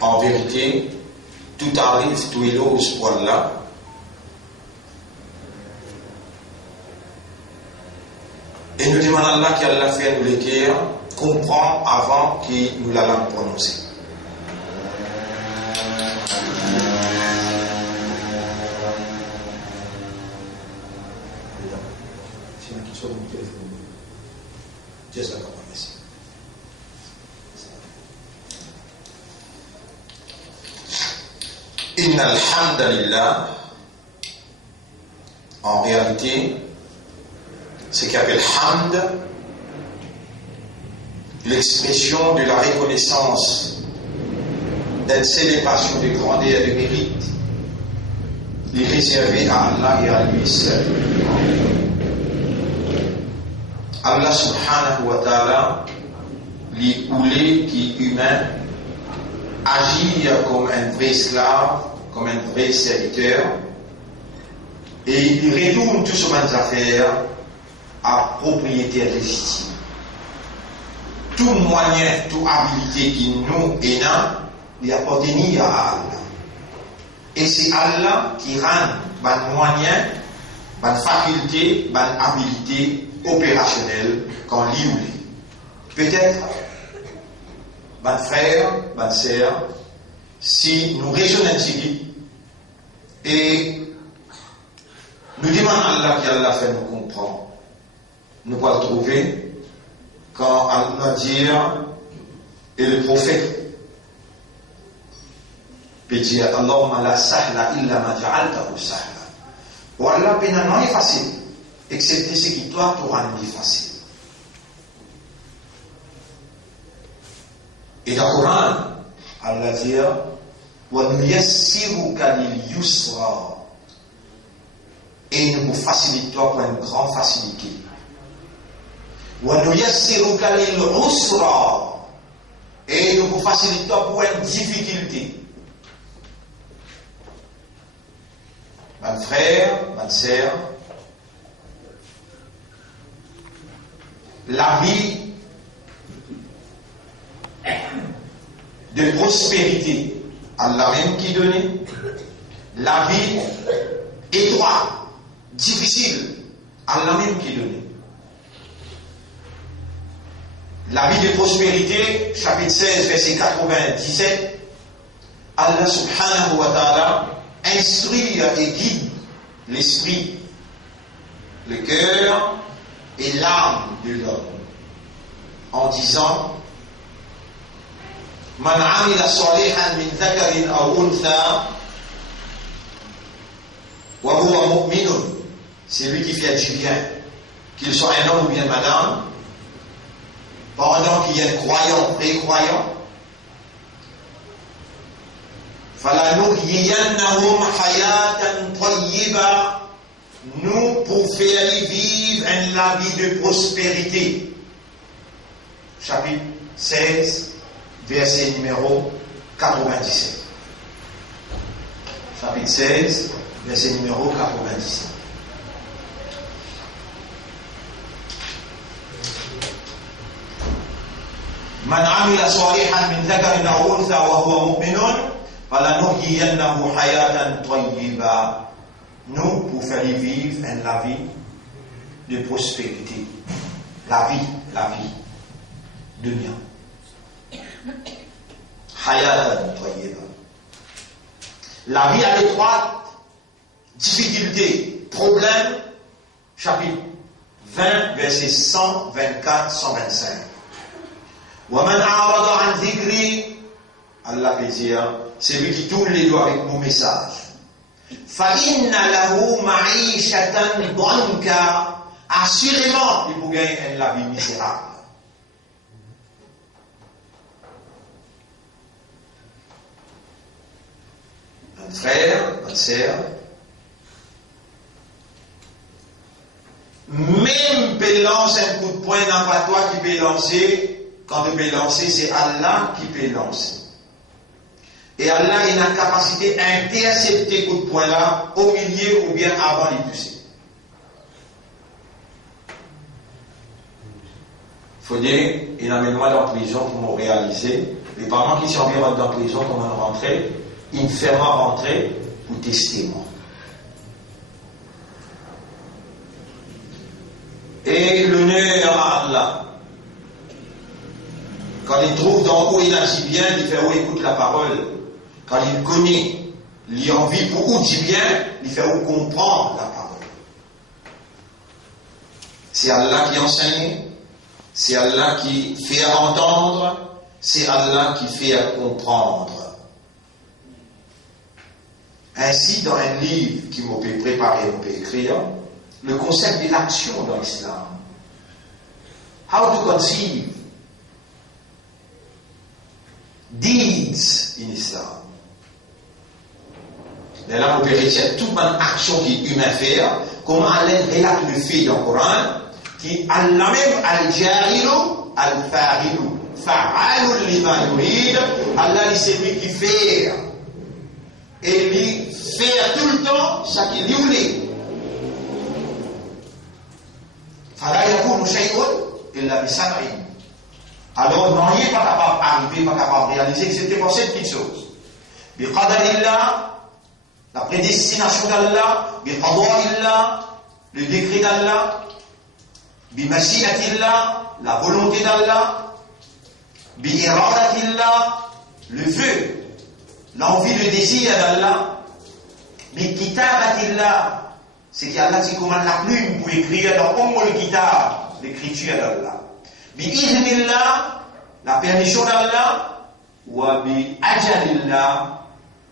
En vérité, tout arrive, tout éloge pour Allah. Et nous demandons à Allah qu'Allah fait nous le cœur, comprend avant qu'il nous la langue prononcer. Inna alhamdulillah, en réalité, ce qu'il appelle hamd, l'expression de la reconnaissance d'une célébration de grandeur et de mérite, est réservée à Allah et à lui seul. Allah subhanahu wa ta'ala, les oulés qui est humain, agit comme un vrai esclave, comme un vrai serviteur, et il retourne toutes ses affaires à propriété légitime. Tout moyen, toute habilité qui nous est là, il appartient à Allah. Et c'est Allah qui rend ban moyen, ban faculté, ban habilité opérationnelle quand lui ou lui. Peut-être, ban frère, ban sœur, si nous raisonnons ainsi et nous demandons à Allah qu'Allah fait nous comprendre, nous pouvons le trouver quand Allah dit et le prophète peut dire Allahumma la sahla illa ma ja'altahu sahla. Ou Allah pénalement est facile, excepté ce qui toi te rend facile. Et dans le Coran, Allah dit wa nuyassiruka lil yusra, et nous vous facilitons pour une grande facilité. Wa nuyassiruka lil usra, et nous vous facilitons pour une difficulté. Mon frère, ma sœur, la vie de prospérité, Allah même qui donnait, la vie étroite, difficile, Allah même qui donnait. La vie de prospérité, chapitre 16, verset 97, Allah subhanahu wa ta'ala instruit et guide l'esprit, le cœur et l'âme de l'homme en disant Man amila salihan min dhakarin aw untha wa huwa mu'minun, c'est lui qui fait du bien, qu'il soit un homme ou bien madame, pendant qu'il y a un croyant, pré-croyant, فَلَنُحْيِيَنَّهُمْ حَيَاةً طَيِّبَةً, nous pour faire vivre la vie de prospérité. Chapitre 16, verset numéro 97. Chapitre 16, verset numéro 97. Man amila salihan min dhakarin aw untha wa huwa mu'minun فَلَنُحْيِيَنَّهُ حَيَاةً طَيِّبَةً, nous pour faire vivre la vie de prospérité, la vie dunya, hayatan tayyiba, la vie à l'étroite, difficulté, problème, chapitre 20, verset 124-125. وَمَنْ أَعْرَضَ عَنْ ذِكْرِي, Allah peut dire, c'est lui qui tourne les doigts avec mon message. فَإِنَّ لَهُ مَعِيشَةً ضَنْكَ, assurément, il vous gagne la vie misérable. Un frère, une sœur, même peut lancer un coup de poing, n'a pas toi qui peut lancer. Quand tu peux lancer, c'est Allah qui peut lancer. Et Allah a la capacité d'intercepter ce coup de poing-là au milieu ou bien avant les pousser. faut dire, il a mis moi dans la prison pour me réaliser. Les parents qui sont environ dans la prison, pour me rentrer, il me fait rentrer pour tester moi. Et l'honneur à Allah. Quand il trouve dans où il agit bien, il fait où écoute la parole. Quand il connaît, il a envie pour où dit bien, il fait où comprendre la parole. C'est Allah qui enseigne, c'est Allah qui fait entendre, c'est Allah qui fait comprendre. Ainsi, dans un livre qui m'a préparé, m'a écrire, le concept de l'action dans l'islam. How to conceive deeds in Islam. Mais là, on peut retirer toute bonne action qui est humaine faire, comment Allah relate le fait dans le Coran, qui Allah même al-jarilu, al-farilu, fa'alu lima yurid, Allah c'est lui qui fait. Et lui fait tout le temps ce qu'il voulait. Fala yakunu shay'un illa bisam'i. Alors, non, il n'est pas capable d'arriver, pas capable de réaliser que c'était pour cette petite chose. Biqadarillah, la prédestination d'Allah, biqadarillah, le décret d'Allah, bimashiatillah, la volonté d'Allah, biiradatillah, le vœu, l'envie, le désir d'Allah, bikitabatillah, c'est qu'Allah qui commande la plume pour écrire dans Ummul Kitab, l'écriture d'Allah. Bi-idhnillah, la permission d'Allah, wa bi-ajalillah,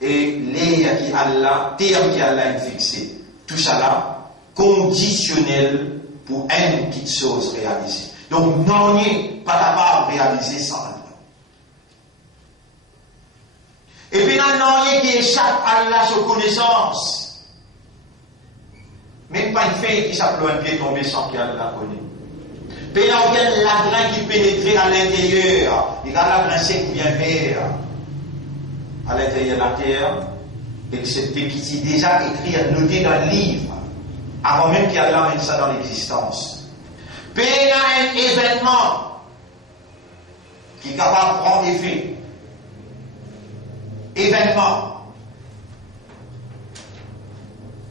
et l'air qui Allah, terme qui Allah a fixé. Tout ça là, conditionnel pour une petite chose réalisée. Donc, non, n'est pas capable de réaliser sans Allah. Et puis, non, qui échappe à Allah sur connaissance. Même pas une fille qui s'appelle un pied tombé sans qu'elle la connaît. Puis il y a aucun lagrin qui pénétrait à l'intérieur. Il y a lagrin sec bien vert à l'intérieur de la terre, excepté qui s'est déjà écrit, noté dans le livre, avant même qu'il y ait mis ça dans l'existence. Puis il y a un événement qui est capable de prendre effet. Événement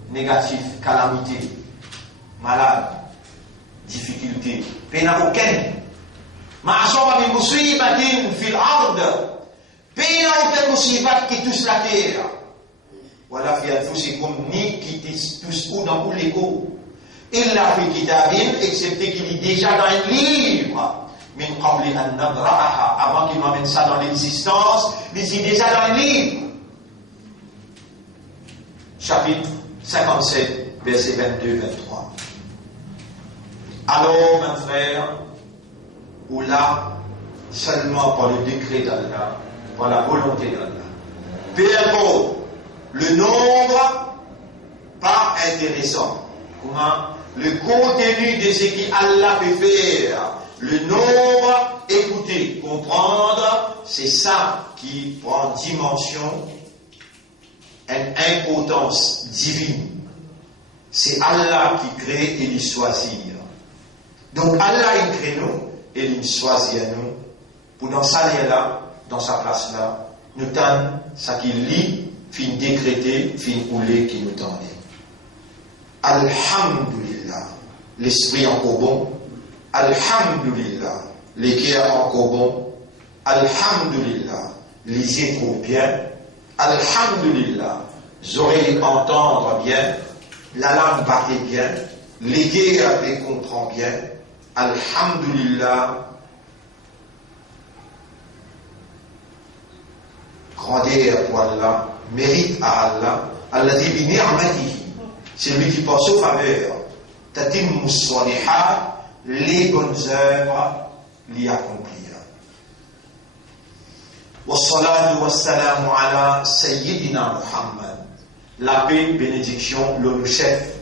négatif, calamité, malade, difficulté, peine aucune. Ma'asaba min musibatin fil ard, peine aucune musibat qui touche la terre. Voilà fi anfusikum ni qui touche ou dans l'écho. Illa fi kitabin, excepté qu'il est déjà dans un livre. Min qabli an nabra'aha, avant qu'il m'amène ça dans l'existence, mais il est déjà dans un livre. Chapitre 57, versets 22-23. Alors, mes frères, ou là, seulement par le décret d'Allah, par la volonté d'Allah. Peu importe, le nombre, pas intéressant. Comment? Le contenu de ce qu'Allah peut faire, le nombre, écouter, comprendre, c'est ça qui prend dimension, une importance divine. C'est Allah qui crée et il choisit. Donc Allah il crée nous et il choisit nous pour dans sa là, dans sa place là, nous donne ce qu'il lit, fin décréter, fin oulé qui nous donne. Alhamdulillah, l'esprit encore bon. Alhamdulillah, les cœurs encore bon. Alhamdulillah, les échos bien. Alhamdulillah, les oreilles entendent bien, la langue battait bien, les cœurs les comprend bien. Alhamdulillah, grandeur pour Allah, mérite à Allah, Allah dit bi ni'matihi, c'est lui qui passe aux faveurs, tatimmu s-salihat, les bonnes œuvres l'y accomplir. Wassalatu wassalamu ala Sayyidina Muhammad. La paix, bénédiction, le chef,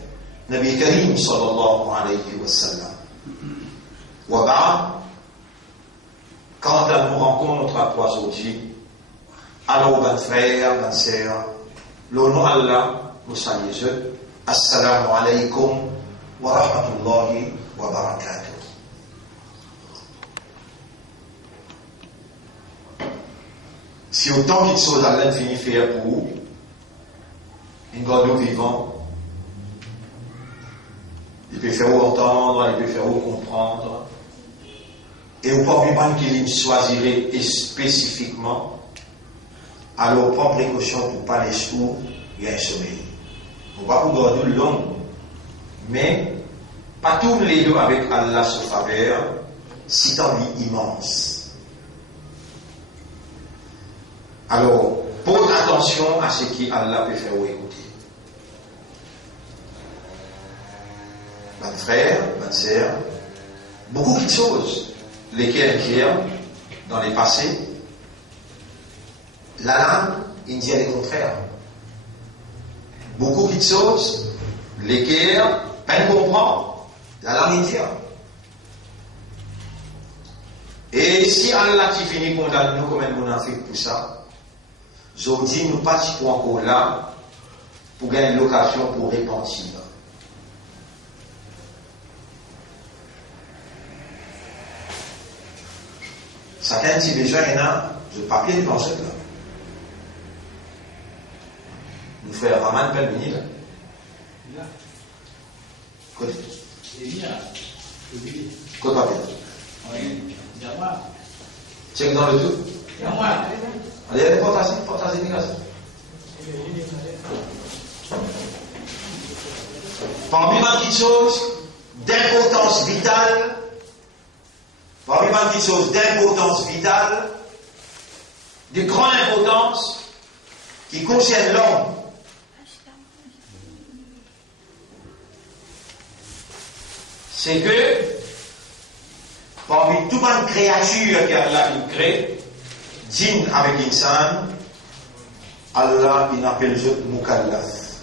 Nabi Karim sallallahu alayhi wa sallam. Wa ba'd, quand elle nous rencontre à toi aujourd'hui, alors, ben frère, ben sœur, le nom Allah, nous saluons. Assalamu alaikum. عليكم ورحمة الله وبركاته. Si autant qu'il chose Allah finit faire pour vous, une garde vivant, il peut faire vous entendre, il peut faire vous comprendre. Et vous pouvez pas qu'il choisirait spécifiquement, alors prends précaution pour ne pas les sourds, il y a un sommeil. On va vous garder long, mais pas tous les deux avec Allah sous faveur, si tant lui immense. Alors, pose attention à ce qu'Allah peut faire vous écouter. Mes frères, mes sœurs, beaucoup de choses, lesquelles dans les passés, la langue, il dit le contraire. Beaucoup de choses, lesquelles, peine comprend, la langue indienne. Et si Allah qui finit condamne nous comme un monafrique pour ça, je vous dis, nous pas encore là pour gagner l'occasion pour repentir. Certains petits déjà, il y en a de papier devant ce là. Nous faisons vraiment une belle venue là. Côté. Côté papier. Check dans le tout. Allez, portez-y, parmi les petites choses d'importance vitale, de grande importance, qui concerne l'homme, c'est que parmi toutes les créatures qu'Allah crée, djinn avec insan, Allah il appelle eux mukallaf.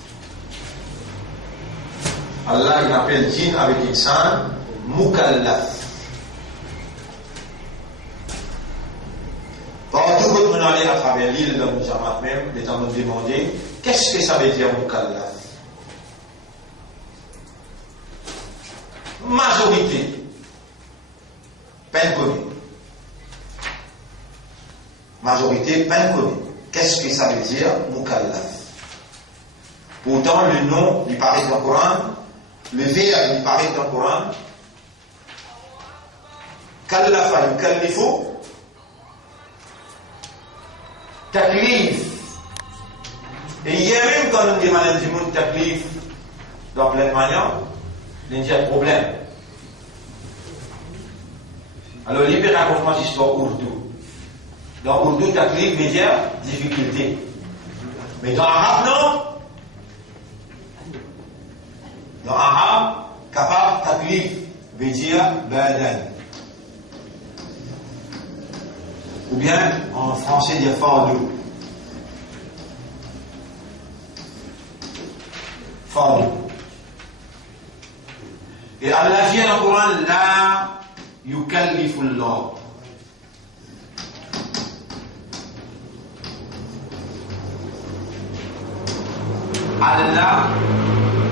Allah il appelle djinn avec insan mukallaf. Partout où on allait à travers l'île de Moujamat même, les gens nous demandaient qu'est-ce que ça veut dire mukallaf. Majorité, peine connue. Majorité, peine connue. Qu'est-ce que ça veut dire mukallaf? Pourtant, le nom lui paraît dans le Coran, le verbe lui paraît dans le Coran. Kallafa yukallifu. Taklif. Et hier même quand on demande du monde taklif dans plein de manières, il y a un problème. Alors, il peut raconter une histoire ourdou. Dans ourdou, taklif veut dire difficulté. Mais dans l'arabe, non. Dans l'arabe, capable, taklif veut dire badan. Ou bien, en français, dire fardeau. Fardeau. Et Allah vient dans le Coran, la yukallifullah. Allah,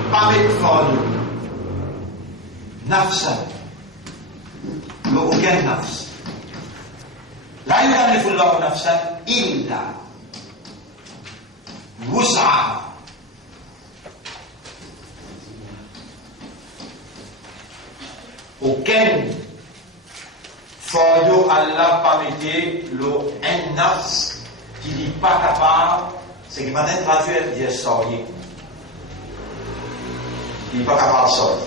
pas avec fardeau. Nafsa. Aucun nafs. لا يكلف الله نفسا إلا وسعها. Aucun fardeau Allah permettait un nafs qui n'est pas capable, c'est qui va être traduit dire sortir. Il n'est pas capable de sortir.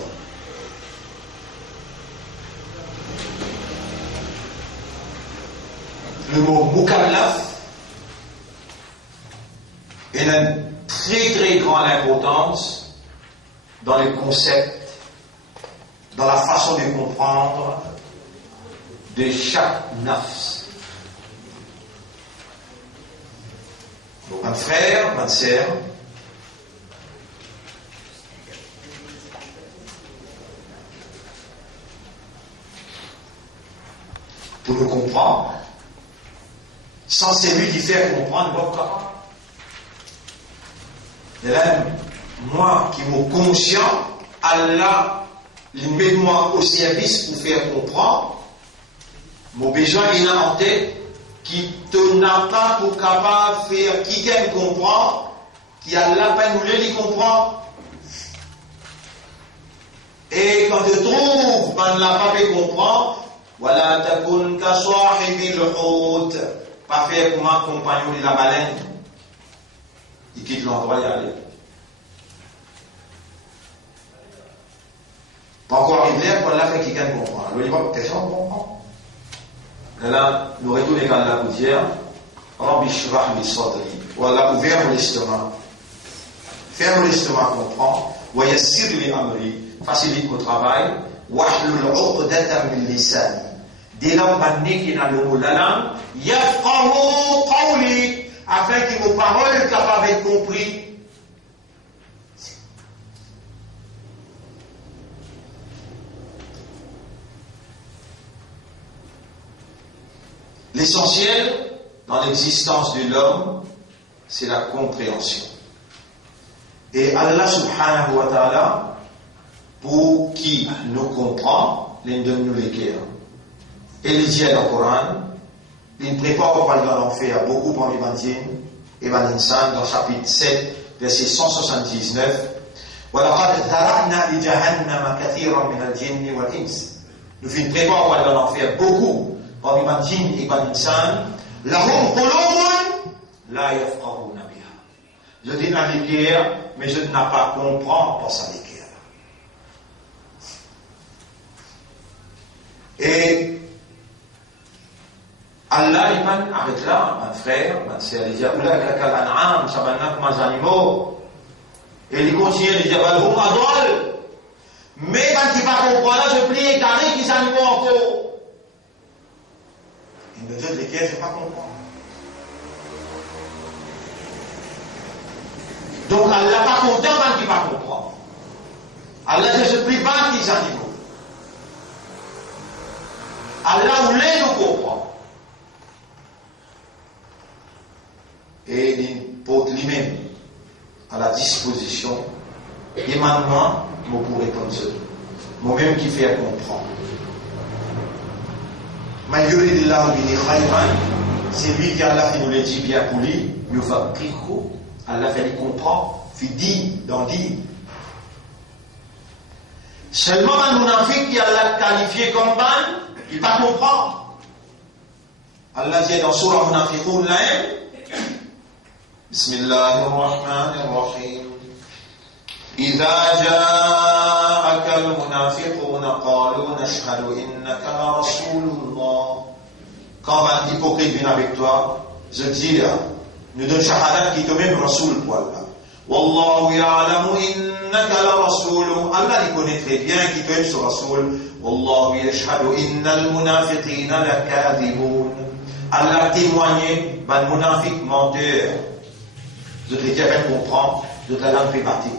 Le mot mukallaf a une très très grande importance dans les concepts, dans la façon de comprendre de chaque nafs. Donc, mon frère, ma sœur, pour nous comprendre, sans celui qui fait comprendre votre capable. Et là, moi qui me conscient, Allah, il met moi au service pour faire comprendre, mon besoin est là en tête, qui te n'a pas pour capable de faire, qui aime comprendre, qui a la peine de les comprendre. Et quand tu trouves qu'on n'a pas pu comprendre, voilà, takun ka sahibil hut, pas faire comme un compagnon de la baleine. Il quitte l'endroit et aller. Pas encore arrivé, qu'on l'a fait qui gagne comprendre. Alors il va, qu'est-ce qu'on comprend? Et là, nous retournons dans la gouttière. Rabbi shrah li sadri. Voilà, ouvert l'estomac. Ferme l'estomac, comprend. Wa yassir li amri. Facilite mon travail. Wahlul uqdatan min lisani. Dès là, on va niquer dans le mot de la langue. Yafqahu qawli. Afin que vos paroles soient capables d'être comprises. L'essentiel dans l'existence de l'homme, c'est la compréhension. Et Allah subhanahu wa ta'ala, pour qui nous comprend, il donne nous l'équerre. Et il dit dans le Coran, il prépare pour aller dans l'enfer beaucoup pour les bandits et les insan dans chapitre 7, verset 179. وَلَقَدْ ذَرَعْنَا لِجَهَنَّمَ كَثِيرًا مِنَ الْجِنِّ وَالْإِنسِ. Nous préparons pour aller dans l'enfer beaucoup parmi les djinns et les insan. لَهُمْ قُلُوبٌ لَا يَفْقَهُونَ بِهَا. Je dis dans l'équerre, mais je n'ai pas comprendre pour ça l'équerre. Et Allah, il arrête là, mon frère, ma sœur, il dit, ça va être comme les animaux. Et il continue, il dit, mais quand il va comprendre là, je prie et carré qu'ils animaux encore. Il me dit, lesquels je ne vais pas comprendre. Donc Allah n'est pas content quand il va comprendre. Allah dit, je prie pas qu'ils animaux. Allah voulait nous comprendre. Et il porte lui-même à la disposition des mandements pour répondre à eux. Moi-même qui fait comprendre. C'est lui qui Allah qui nous le dit bien pour lui. Il va piquer. Allah fait lui comprendre. Il dit dans dit. Seulement un munafiq qui Allah qualifié comme ban, il ne va pas comprendre. Allah dit dans Surah Munafiqun là. بسم الله الرحمن الرحيم إذا جاءك المنافقون قالوا نشهد إنك لرسول الله. Quand un hypocrite vient avec toi, je dis nous donne shahadat qui est même Rasoul pour Allah. Wallahu ya'lamu innaka la rasoul. Allah il connaît très bien qui est ce Rasoul. Wallahu yashhadu innal munafiqina lakadibun. Allah témoigne, ben munafiq menteur. Je te dirais comprendre, je te la langue fait partie.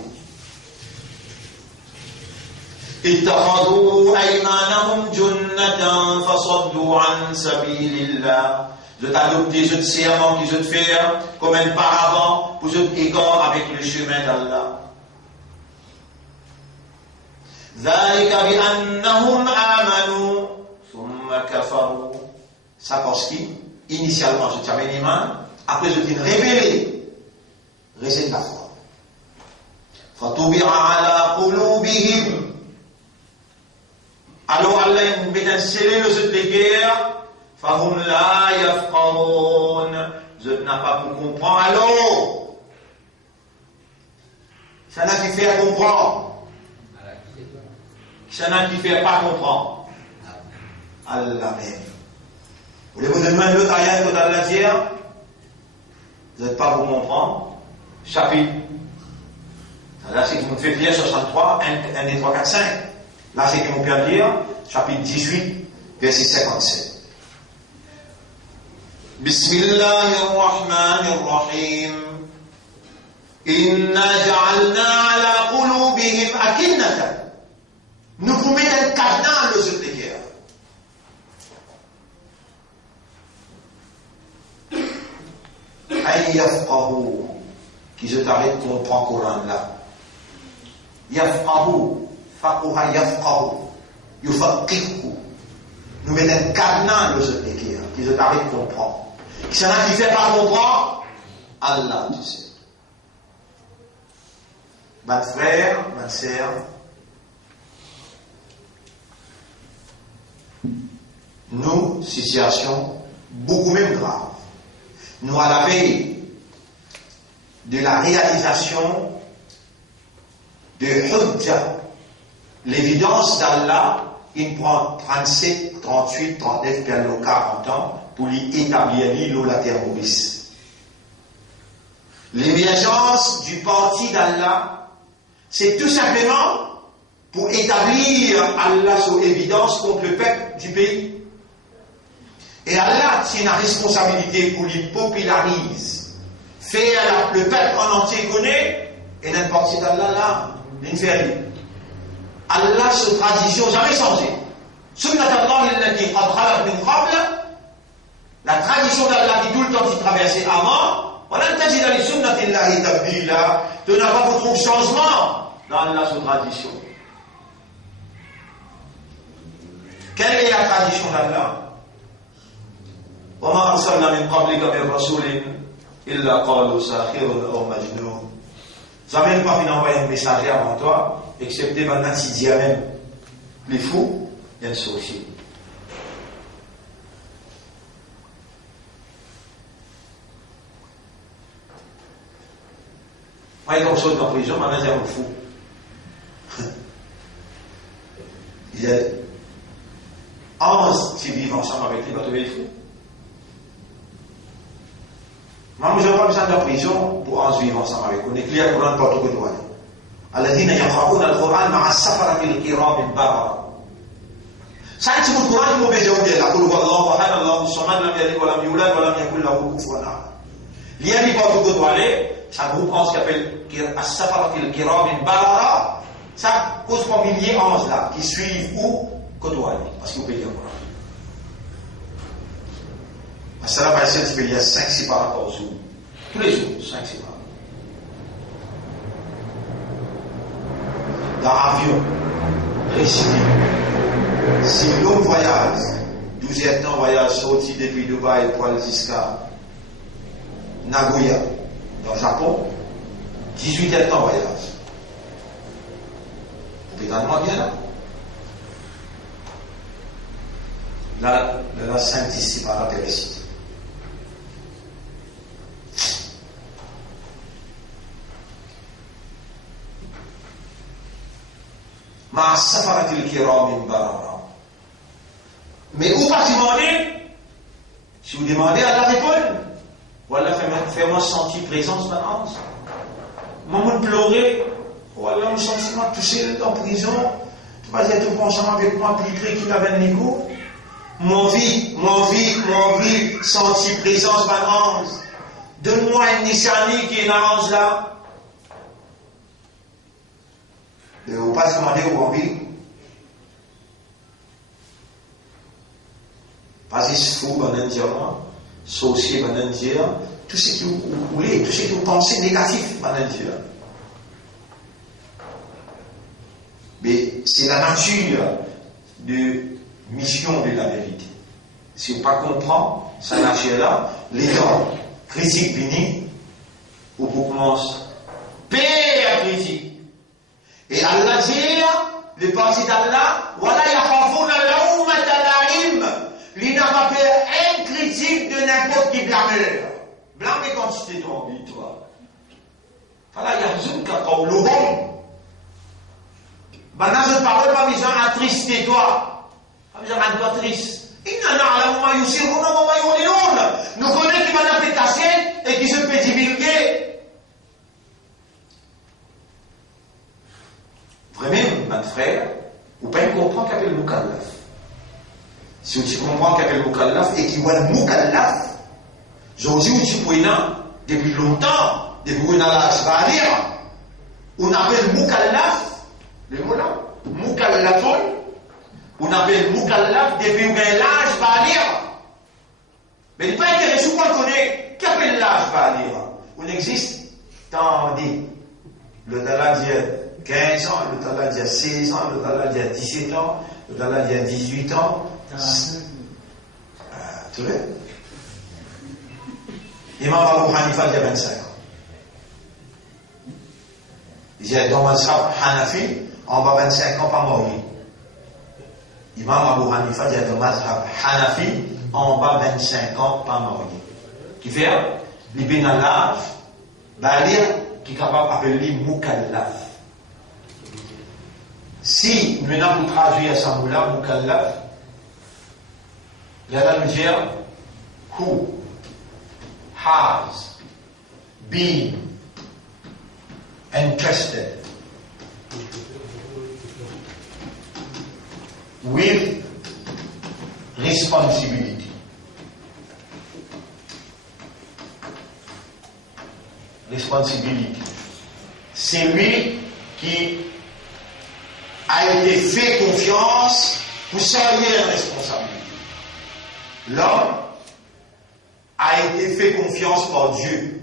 اتخذوا أيمانهم جنة فصدوا عن سبيل الله. Je t'adopte des jeux de serment qui je te faire comme un paravent pour je t'égare avec le chemin d'Allah. ذلك بأنهم آمنوا ثم كفروا. Ça parce qu'initialement je t'avais les mains, après je t'ai révélé. Récite la foi. فَطُبِعَ عَلَى قُلُوبِهِمْ. Alors Allah nous met un scellé le jeu de guerre. فَهُمْ لَا يَفْقَهُونَ. Je n'ai pas pour comprendre. Alors, ça n'a qui fait comprendre. Ça n'a qui fait pas comprendre. Allah même. Voulez-vous demander l'autre ayat que Allah dit? Vous n'êtes pas pour comprendre. Chapitre. Là, c'est qui nous fait lire 63, 1 des 3, 4, 5. Là, c'est qui nous fait lire chapitre 18, verset 57. Bismillahirrahmanirrahim. Inna ja'alna ala qulubihim akinnatan. Nous vous mettons un cadenas le jeu de guerre. Ay yafqahu. Qui je t'arrête qu'on prend le Coran là. Yafqahu, faqaha yafqahu, yufaqihu. Nous mettons un cadenas le jeu de l'équerre, qui je t'arrête qu'on prend. Il y en a qui ne fait pas comprendre Allah, tu sais. Mes frères, mes sœurs, nous, situation beaucoup même grave. Nous, à la veille de la réalisation de Hujja, l'évidence d'Allah, il prend 37, 38, 39, bien 40 ans pour y établir la terroriste. L'émergence du parti d'Allah, c'est tout simplement pour établir Allah sur évidence contre le peuple du pays. Et Allah tient la responsabilité pour lui populariser, faire le peuple en entier connaît, et n'importe qui d'Allah là, il fait rien. Allah, sa tradition, jamais changé. La tradition d'Allah qui tout le temps qui traversait avant, tu n'as pas beaucoup de changement dans Allah, sa tradition. Quelle est la tradition d'Allah? وما أرسلنا من قبلك من رسول إلا قالوا ساحر أو مجنون. Jamais pas fait d'envoyer un messager avant toi, excepté maintenant si dit même les fous et un sorcier. Moi, quand on saute en prison, maintenant c'est un fou. Il y a 11 qui vivent ensemble avec lui, va trouver les fous. Moi, je n'ai pas besoin de prison pour en vivre ensemble avec vous. On est clair pour le Coran, pas tout que toi. الذين يقرؤون القرآن مع السفرة الكرام البررة. ساعات تقول القرآن مو بيجاوب لا قل هو الله أحد الله الصمد لم يلد ولم يولد ولم يكن له كفوا أحد. Lien n'est pas tout que toi. C'est un groupe 11 qui appelle السفرة الكرام البررة. Ça cause pas milliers 11 là qui suivent où côtoient parce qu'ils payent le Coran. Assalamu alaykum, il y a 5-6 par rapport au jour. Tous les jours, 5-6 par. Dans l'avion, récipient. Si l'homme voyage, 12 temps voyage sorti depuis Dubaï pour aller jusqu'à Nagoya, dans le Japon, 18 temps voyage. Vous pouvez tellement bien là. Là, la 5-6 par rapport récipient. مع السفرة الكرام بررة. Mais où pas demander? Si vous demandez, Allah répond. Voilà, fais-moi sentir présence maintenant. Maman pleurer. Voilà, un sentiment touché en prison. Tu vas dire, tu prends ensemble avec moi, plus près qu'il avait un écho. Mon vie, sentir présence maintenant. Donne-moi une nishani qui est une avance là. Et on passe demander où on vit. Pas de fou, sorcier, tout ce que vous voulez, tout ce que vous pensez négatif, mais c'est la nature de mission de la vérité. Si on ne pas comprend sa nature-là, les gens critiquent bénis, ou vous commencez père critique. Et Allah dit, le parti d'Allah, voilà, il n'a pas fait un critique de n'importe qui blâmeur. Blâmer quand tu t'es trompé, toi. Voilà, il y a un cas comme le bon. Maintenant, je ne parle pas besoin d'attrister toi. Pas besoin de toi triste. Nous connaissons qui va faire cacher et qui se peut divulguer. Vraiment, mon frère, vous pouvez comprendre qu'appelle le Mukallaf. Si vous comprenez qu'appelle le Mukallaf et qu'il voit le Mukallaf, j'ai dit que vous depuis longtemps, depuis qu'on a l'âge à lire, on appelle Mukallaf, le mot là, Mukallafon, on appelle Mukallaf depuis qu'on a l'âge à lire. Mais il n'est pas intéressant qu'on connaît qu'appelle l'âge à lire. On existe tant dit. Le talent dit 15 ans, le talent dit 16 ans, le talent dit 17 ans, le talent dit 18 ans. Tu vois? Imam Abu Hanifa il y a 25 ans. Il y a dans le mazhab Hanafi, on va 25 ans par mort. Imam Abu Hanifa il y a dans le mazhab Hanafi, on va 25 ans par mort. Qui fait, les bénalaf, balir, qui est capable d'appeler mukallaf. Si nous avons traduit à ce mot-là, mukallaf, il y a la dire who has been entrusted with responsibility. Responsibility. C'est lui qui a été fait confiance pour servir la responsabilité. L'homme a été fait confiance par Dieu.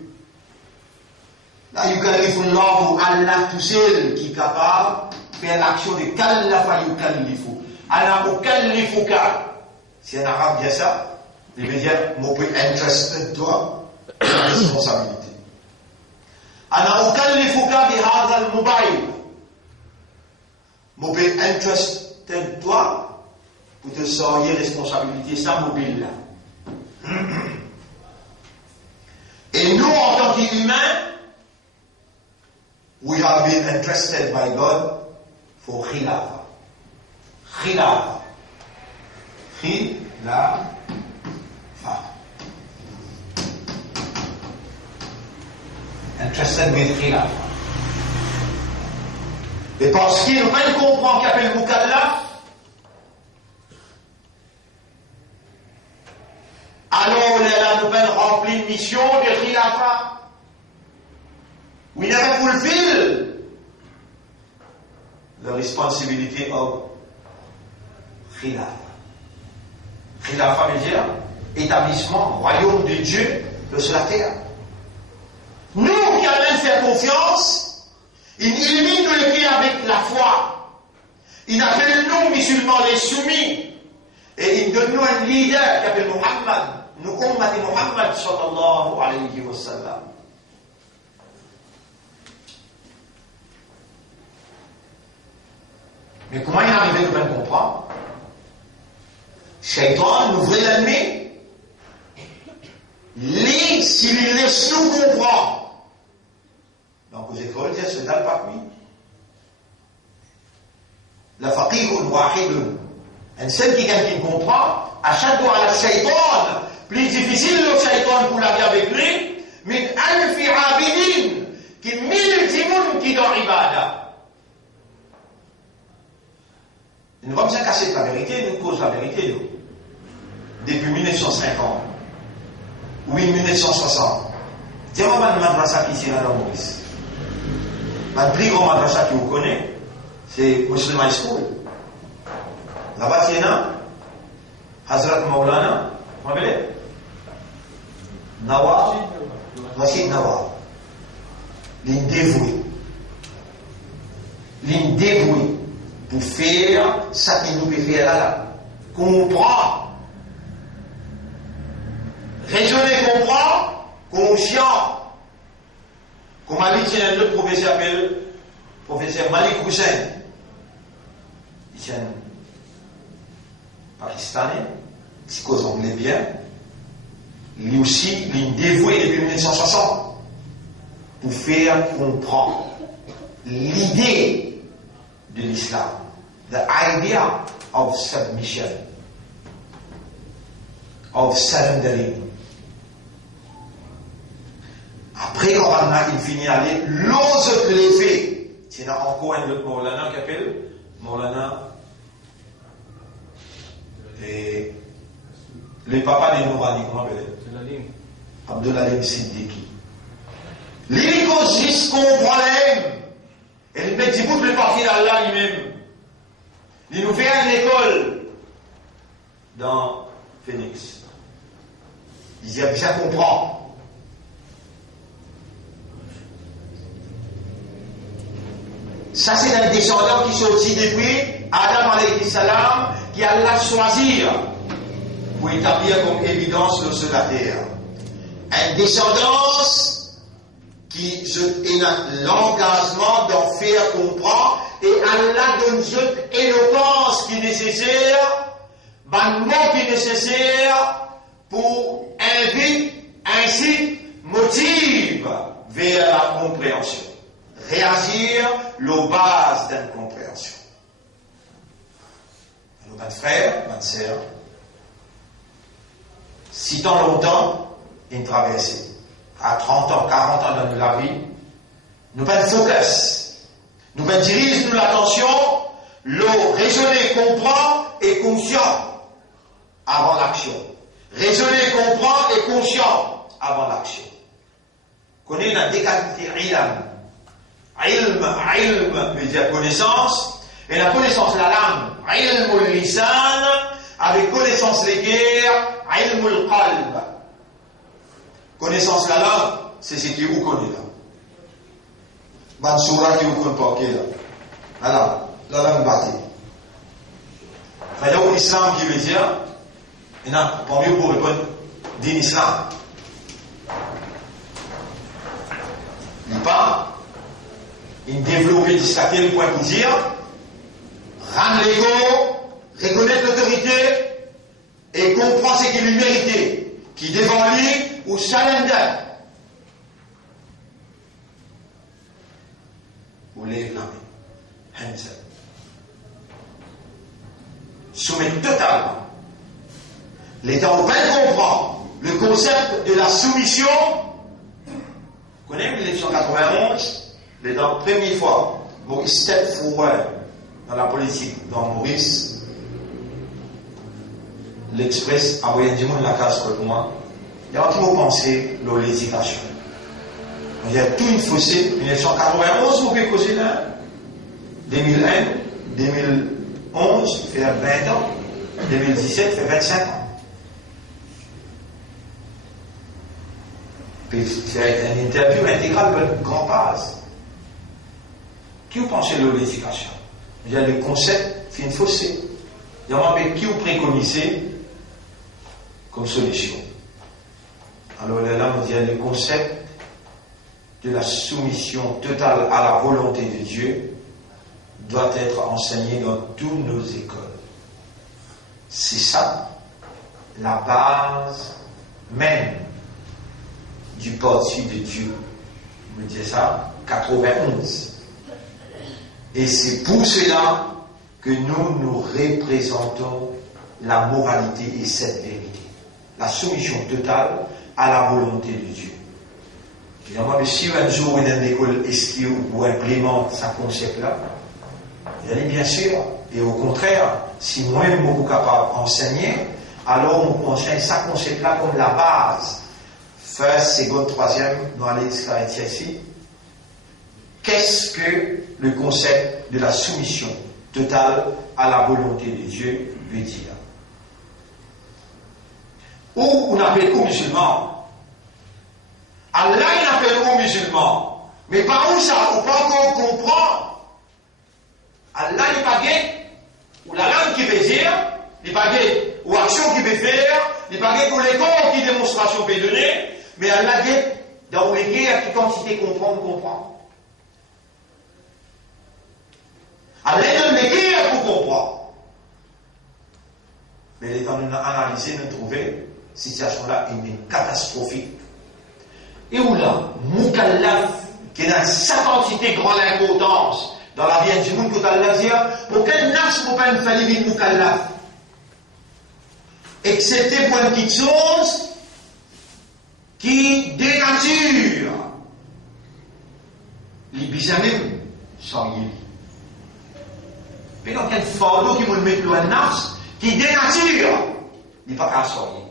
Là, yukallifullahu, Allah tout seul qui est capable de faire l'action de kallafa yukallifu. Ana ukallifuka. Si un arabe dit ça, il veut dire, moi, je peux interested toi dans la responsabilité. Ana ukallifuka bihadha al-mobile. Moi, je peux interested toi pour te sortir responsabilité, ça mobile là. Et nous, en tant qu'humains, we have been entrusted by God for khilafa. Khilafa. Khilafa. Entrusted with khilafa. Et parce qu'il nous fait comprendre qu'il appelle mukallaf, alors la nouvelle remplit une mission de khilafa. We never fulfill the responsibility of khilafa. Khilafa veut dire établissement, royaume de Dieu sur la terre. Nous qui allons faire confiance, il illumine le cœur avec la foi. Il appelle nous musulmans les soumis. Et il donne nous un leader qui s'appelle Muhammad. Nous ummati Muhammad sallallahu alayhi wa sallam. Mais comment il est arrivé de bien comprendre? Shaitan nous veut l'ennemi. S'il laisse nous comprendre. Donc aux écoles, il y a ce dal parmi. La faqihun wahidun. Un seul qui comprend, à chaque fois la shaitan, plus difficile le shaitan pour la vie avec lui, mais alfi abidin, qui mille qui dans l'ibada. Nous ne vamos pas casser la vérité, nous cause la vérité. Nous. Depuis 1950, oui 1960, dis-moi une madrasa qui est dans Maurice. La plus grande madrasa que vous connaissez, c'est Muslim High School. Là-bas, il y a Hazrat Maulana, vous m'appelez Nawab, Rachid Nawab. L'indévoué. L'indévoué. Pour faire ça qu'il nous peut faire là. Comprendre. Raisonner, comprendre. Conscient. Comme a dit un autre professeur appelle professeur Malik Hussein. Il est un pakistanais, qui cause anglais bien. Lui aussi, il est dévoué depuis 1960 pour faire comprendre l'idée de l'islam. The idea of submission, of surrendering. Après, quand il finit à aller, l'ose les fait. Il y a encore un autre Maulana qui appelle Maulana le papa de Nourani, comment appelle Abdulalim Siddiqui. Il cause jusqu'au problème. Et il met du bout de partir d'Allah lui-même. Il nous fait une école dans Phoenix. Il y a bien comprendre. Ça, c'est un descendant qui sortit depuis Adam alayhi salam, qui Allah choisir pour établir comme évidence sur la terre. une descendance qui a l'engagement d'en faire comprendre et Allah donne cette éloquence qui est nécessaire, un mot qui est nécessaire pour inviter, ainsi motive vers la compréhension. Réagir aux bases d'une compréhension. Alors, mes frères, mes sœurs, si tant longtemps, une traversée, à 30 ans, 40 ans dans la vie, nous pas de focus, nous pas dirige nous l'attention, l'eau raisonner, comprend et conscient avant l'action. Raisonner, comprend et conscient avant l'action. Connaît la décalité ilm. Ilm veut dire connaissance, et la connaissance la langue, ilmul lisan, avec connaissance les guerres, ilmul qalb. Connaissance la langue, c'est ce qui vous connaît là. Bansoura qui vous connaît pas là. La langue bâtie. Il y a l'islam qui veut dire, et non, pas mieux pour répondre d'un islam. Il part, il développe discuter le point pour dire, rendre l'ego, reconnaître l'autorité et comprendre ce qu'il lui méritait, qui devant lui ou challenger. Vous lèvez la main, hands up. Soumettre totalement. L'État européen comprend le concept de la soumission. Vous connaissez 1991, l'État, première fois, Maurice step forward dans la politique, dans Maurice, l'Express a envoyé du monde la casse pour moi. Il y a un qui m'a pensé l'éducation. Il y a tout une fossée, 1991, vous pouvez causer là, 2001, 2011, fait 20 ans, 2017, fait 25 ans. Puis c'est une interview intégrale de une grande base. Qui vous pensez de l'éducation? Il y a le concept, c'est une fossée. Il y a un qui vous préconisez comme solution. Alors là, on dit le concept de la soumission totale à la volonté de Dieu doit être enseigné dans toutes nos écoles. C'est ça, la base même du parti de Dieu. Je me dis ça, 91. Et c'est pour cela que nous représentons la moralité et cette vérité. La soumission totale à la volonté de Dieu. Évidemment, si un jour une école est ou implémente ce concept-là, il y a bien sûr, et au contraire, si moi-même je suis capable d'enseigner, alors on enseigne ce concept-là comme la base. First, second, troisième, dans l'escalier ici. Qu'est-ce que le concept de la soumission totale à la volonté de Dieu veut dire? Ou on appelle aux musulmans. Allah il appelle aux musulmans. Mais par où ça? On peut encore comprendre. Allah il pas ou la langue qui veut dire, il pas ou action qui veut faire, il pas ou les corps qui démonstration peut donner, mais Allah dit dans les guerres qui quantité comprendre. Allah donne les guerres pour comprendre. Mais l'étant nous analysé, nous trouvé cette situation-là est catastrophique. Et où là, Moukallaf, qui a sa quantité grande importance dans la vie du monde, que Allah dit, aucun nafs ne peut pas faire vivre Moukallaf. Excepté pour une petite chose qui dénature les bisamim sans y. Mais donc, il y a un fardeau qui vous met loin de nafs qui dénature, il n'est pas qu'à soigner.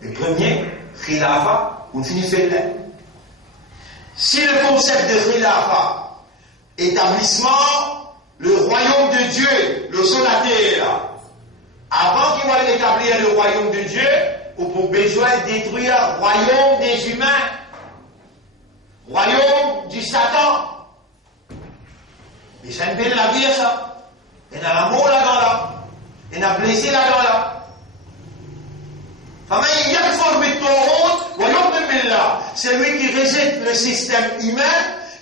Le premier, khilafa, on finit fait là. Si le concept de khilafa, établissement, le royaume de Dieu, le sol à terre, avant qu'il va établir le royaume de Dieu, on a besoin de détruire le royaume des humains, royaume du Satan. Et c'est une belle la vie, ça. Il y a la mort là-dedans, là. Il y a blessé là-dedans, là. c'est lui qui réside le système humain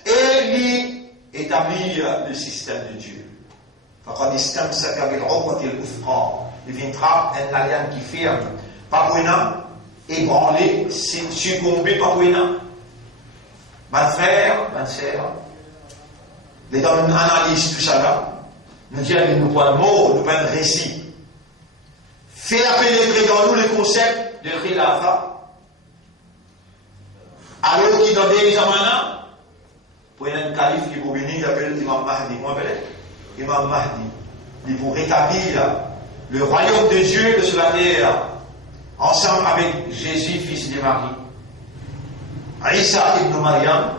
et lui établit le système de Dieu. Il viendra un alliance qui ferme. Pas pour ébranlé, succombé, pas pour Mon frère, ma sœur, les dans une analyse tout ça là, nous disons que nous prenons mot, nous prenons récit. Fait pénétrer dans nous le concept de Khilafa. Alors qu'il dans des zamana, pour un calife qui vous bénit, il appelle Imam Mahdi. Comment appelle Imam Mahdi. Il vous rétablir le royaume de Dieu sur la terre, ensemble avec Jésus, fils de Marie. Isa ibn Maryam,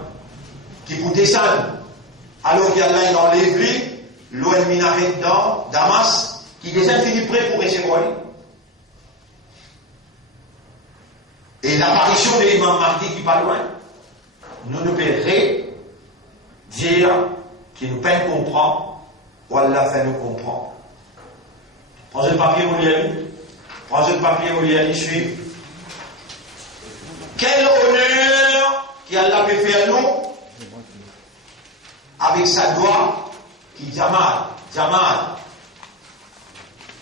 qui vous descend, alors qu'Allah il enlève lui, l'eau minaret dans Damas, qui descend fini prêt pour recevoir. Et l'apparition de l'imam Mahdi qui pas loin, nous nous paierait dire qu'il nous peine comprendre, ou Allah fait nous comprendre. Prenez le papier, Mouliani. Prenez le papier, Mouliani, suivez. Quel honneur qu'Allah peut faire nous avec sa doigt qui Jamal.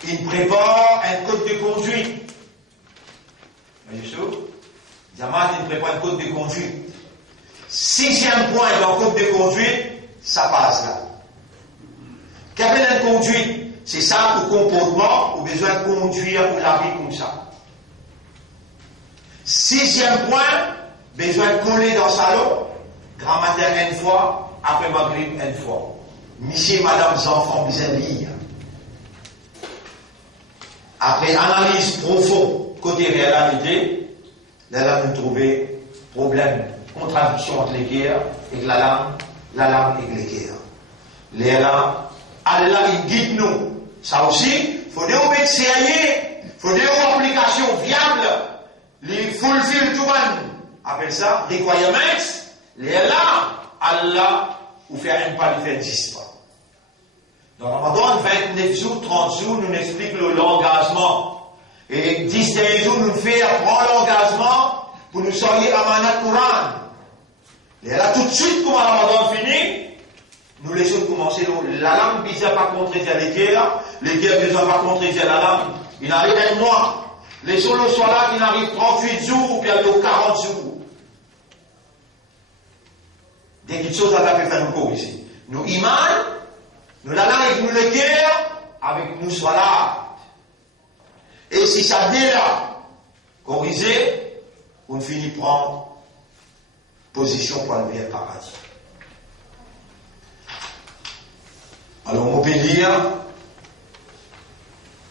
Il prépare un code de conduite. Voyez ça? Jamal, il prépare un code de conduite. 6e point dans le code de conduite, ça passe là. Quelle est la conduite? C'est ça pour comportement, ou besoin de conduire pour la vie comme ça. 6e point, besoin de coller dans le salon, grand matin une fois, après maghrib une fois. Monsieur, madame, enfants, vous lire. Après analyse profonde, côté réalité, là, nous trouvons problème, contradiction entre les guerres et la langue et les guerres. Là, Allah, il guide nous. Ça aussi, il faut des obéissance, il faut des applications viables. Les fulfill tout le monde. Appelle ça requirements. Là, Allah, vous fait un pas de faire 10 pas. Dans Ramadan, 29 jours, 30 jours, nous explique l'engagement. Et 10 derniers jours, nous fait prendre l'engagement pour nous sortir Amanat Quran. Et là, tout de suite, quand Ramadan finit, nous laissons commencer. La langue ne vise pas contredire les guerres ne visent pas contredire la langue. Il arrive un mois. Les solos soient là, il arrive 38 jours ou bientôt 40 jours. Des petites choses à la faire nous corriger. Nous iman, nous la langue, nous les guerres, avec nous soit là. Et si ça dit là, corriger, on finit prendre position pour le meilleur paradis. Alors, on peut dire,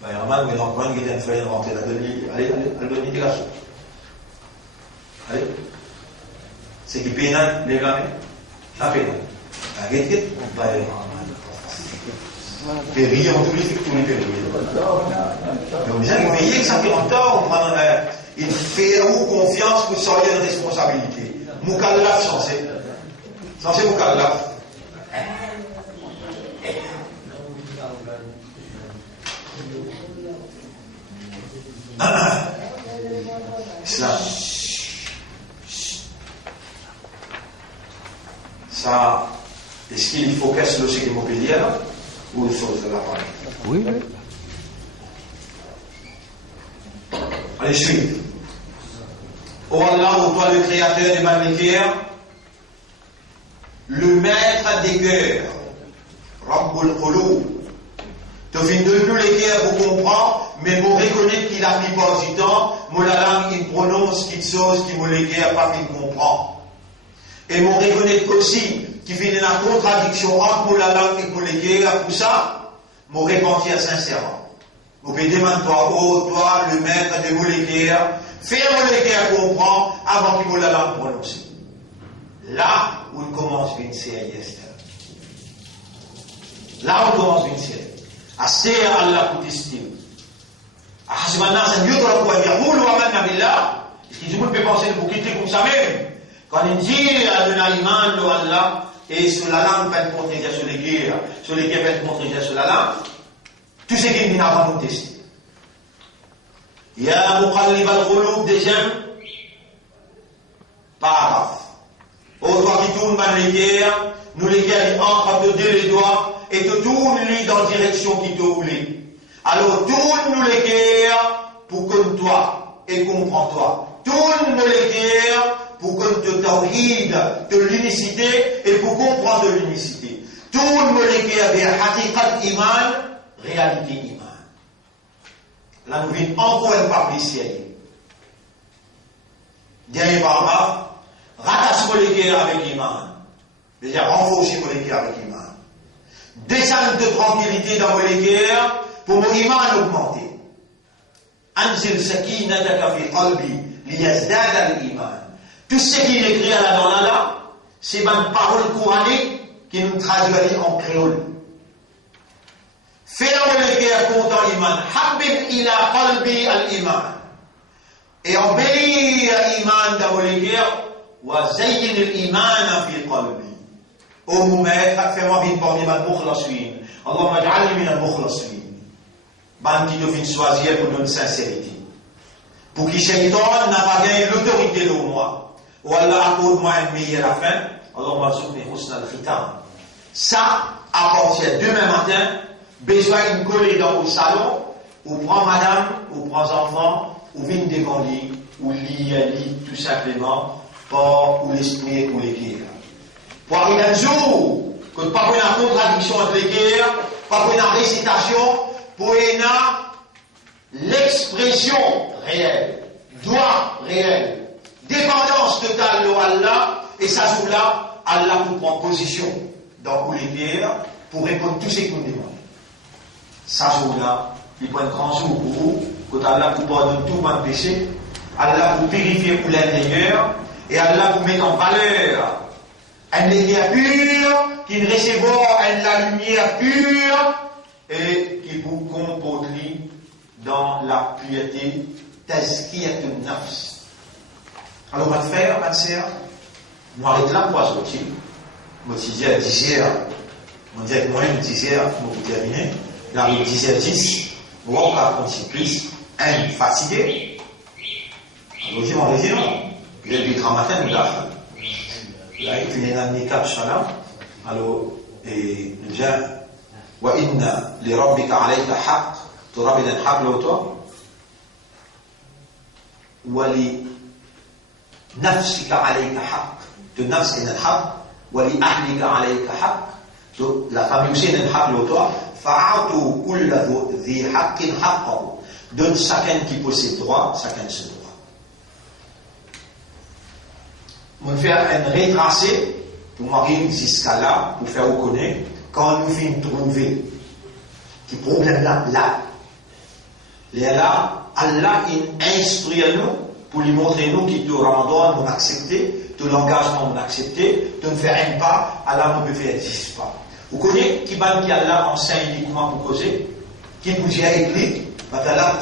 ben, Herman, mais dans le il y a une feuille rentrer là-dedans. Allez, Albany, il la soupe. Allez. C'est qui paye les gamins? La paye. Arrêtez, on va aller. Périr, on oublie tous les périr. Donc, déjà, il paye que ça fait longtemps, on prend, il fait où confiance pour sortir de responsabilité. Moukallaf, censé Moukallaf. Islam. Ça, est-ce qu'il faut casser le séquence immobilière ou une chose de la parole? Oui. Allez, suivre. Oh Allah, ô toi le créateur des mammifères, le maître des cœurs, Rabbul Qulub, tu viens de nous les cœurs pour comprendre, mais vous reconnaissez qu'il a mis pas du temps, moi la langue il prononce quelque chose qui vous les cœurs pas qu'il comprend. Et vous reconnaissez aussi qu'il fait une contradiction entre la langue et les cœurs, pour ça, vous repentir sincèrement. Vous pouvez demander toi, oh toi le maître de vous les cœurs, fais-moi les cœurs comprendre avant qu'il vous la langue prononce. Là où il commence une série, là où il commence une série. Assez à Allah pour t'estimer. حسب الناس أن يدركوا أن يقولوا آمنا بالله. Est-ce que tout le monde peut penser que vous quittez comme ça même? Quand il dit à l'animal de Allah, et sur la langue, peut être protéger sur les guerres, sur les guerres, peut être protéger sur la langue, tout ce qui vient avant nous tester. Ya muqallib al-qulub des gens, paragraphe. Au toi qui tourne dans les guerres, nous les guerres entre de deux les doigts et te tourne-lui dans la direction qui te voulait. Alors tourne-nous les guerres pour que toi et comprends-toi. Tourne-nous les guerres pour que te tawhid, de l'unicité et pour comprendre de l'unicité. Tourne-nous les guerres vers haqiqat iman, réalité iman. Là nous venons encore une fois plus sérieux. Dernier paragraphe, rattache-moi les guerres avec iman. Déjà renforcer mon guerres avec iman. Descendre de tranquillité dans les guerres pour mon iman augmenter. Anzil sakinataka fi qalbi liyazdada al-iman. Tout ce qui est écrit là dans là, c'est une parole coranique qui nous traduit en créole. Fais-moi les guerres contre l'iman. Habib ila qalbi al-iman. Et embellir l'iman dans les guerres. Wa zayyin al-iman fi qalbi. Ô mon maître, fais-moi vite parmi les mukhlasin. Allahumma ij'alni min al-mukhlasin. Ban qui devine choisir pour notre sincérité. Pour qui Shaitan n'a pas gagné l'autorité de moi. Ou Allah accorde-moi un meilleur fin. Allahumma rzuqni husna al-khitam. Ça, à partir de demain matin, besoin d'une collée dans le salon, ou prend madame, ou prend enfant, ou vient des lit, ou lit, tout simplement, pour l'esprit et pour les guerres. Pour arriver un jour, que pas une contradiction entre les guerres, pas une récitation, pour l'expression réelle, droit réel, dépendance totale de Allah, et ça joue là, Allah pour prendre position dans les guerres, pour répondre à tous ces qu'on demande. Ça joue là, il prend un grand jour pour vous, que Allah pour pardonner tout mon péché, Allah pour purifier pour l'intérieur, et Allah pour mettre en valeur un lumière pure, qui recevra la lumière pure, et qui vous comporte dans la pureté, tazkiyatun nafs. Alors, ma frère, ma sœur, on arrête là pour sortir. Moi, je disais à 10h, on dit avec moi, 10h, on va terminer. Là, il est 10h10, on va continuer plus, fatigué. Alors, je m'en vais dire, il est du grand matin, nous là, il y a une handicap, alors, et déjà, وإن لربك عليك حق ترابط الحق لوتو ولنفسك عليك حق تنفس إن الحق ولأهلك عليك حق la famille aussi إن الحق لوتو فأعطوا كل ذي حق حقه donne chacun qui possède droit chacun ce droit. On va faire un retracé pour arriver jusqu'à là pour faire reconnaître quand nous finissons trouver qui problème là, Allah instruit nous pour lui montrer nous qui te ramadan nous accepter, tout l'engagement nous accepter, de ne faire un pas, Allah ne peut faire 10 pas. Vous connaissez qui Allah enseigne comment vous causer, qui vous y a écrit, Allah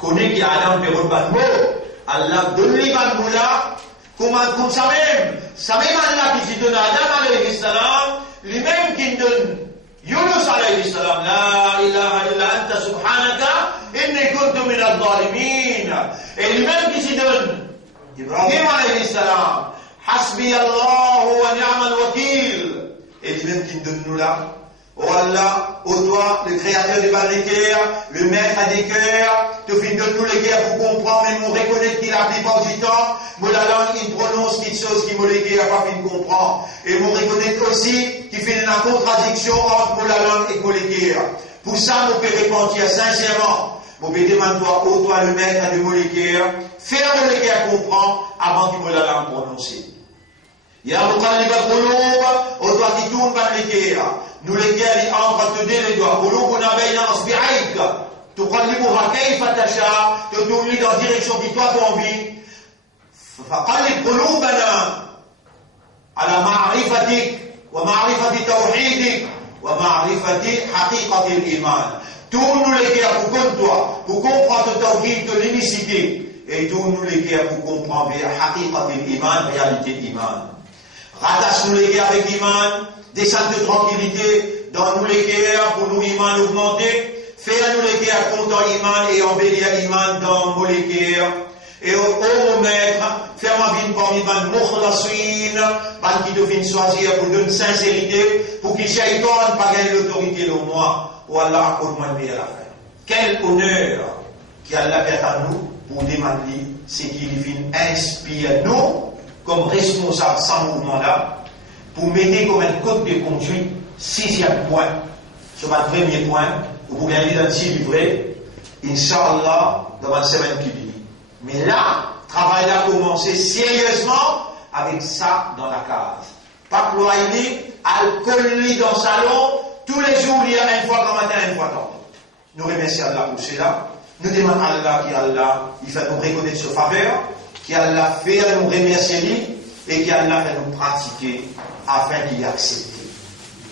connaît qui Adam peut reprendre Allah donne les mots là. Comme ça même Allah qui donne à Adam alayhi salam, lui-même qui donne Yunus alayhi salam, la ilaha illa anta subhanaka, inni kuntu min al-zalimin. Et lui-même qui donne Ibrahim alayhi salam, hasbi Allah wa ni'mal wakil. Et lui-même qui donne nous là, oh Allah, ô toi, le créateur des bas des cœurs, le maître des cœurs, te fin de nous les cœurs pour comprendre, mais nous reconnaître qu'il a plupart du temps, moi la langue, il prononce quelque chose qui me les cœurs pas fin de comprendre. Et nous reconnaître aussi qu'il fait une contradiction entre moi la langue et moi les cœurs. Pour ça, nous pouvons repentir sincèrement. Nous pouvons demander toi, ô toi, le maître de moi les cœurs, faire moi les cœurs comprendre avant qu'il me la langue prononcer. Ya muqallib al-qulub, ô toi qui tourne par les cœurs. Nous les guerres entre te les doigts. قلوبنا بين أصبعيك تقلبها كيف تشاء. Te tourner dans la direction qui toi tu envie. فقلب قلوبنا على معرفتك ومعرفة توحيدك ومعرفة حقيقة الإيمان. Tourne-nous les guerres pour comme toi, pour comprendre le tawhid de l'unicité. Et tourne-nous les guerres pour comprendre حقيقة الإيمان, réalité iman. Rattache-nous les guerres avec iman. Des salles de tranquillité dans nous les guerres pour nous iman augmenter. Fais-nous les guerres à compte en iman et en béni à iman dans molécule. Et au maître, faire ma vie parmi les moukhlasin, qui devine choisir pour donner sincérité, pour qu'il shaitan pas gagner l'autorité de moi. Ou Allah accorde-moi le meilleur à la fin. Quel honneur qui Allah fait à nous pour demander ce qu'il vient inspire nous comme responsable sans mouvement là, pour mettre comme un code de conduite, 6e point, sur le premier point, où vous gagnez l'identité livrée, Inch'Allah, dans la semaine qui vient. Mais là, le travail a commencé sérieusement avec ça dans la case. Pas que l'oïli, alcool dans le salon, tous les jours, il y a une fois dans le matin, une fois dans le Nous remercions Allah pour cela. Nous demandons à Allah qui Allah, il fait nous reconnaître sa faveur, qui Allah fait nous remercier lui, et qui Allah fait nous pratiquer afin qu'il y ait accepté.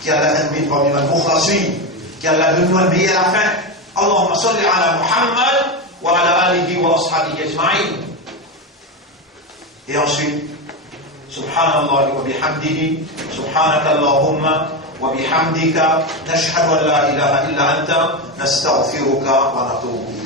Qui Allah fait nous mettre parmi les moukhlasin, qui Allah donne nous le meilleur à la fin. Allahumma salli ala Muhammad wa ala alihi wa ashabihi ajma'in. Et ensuite, subhanallah wa bihamdihi, subhanaka Allahumma wa bihamdika, nashhadu an la ilaha illa anta, nastaghfiruka wa natubu.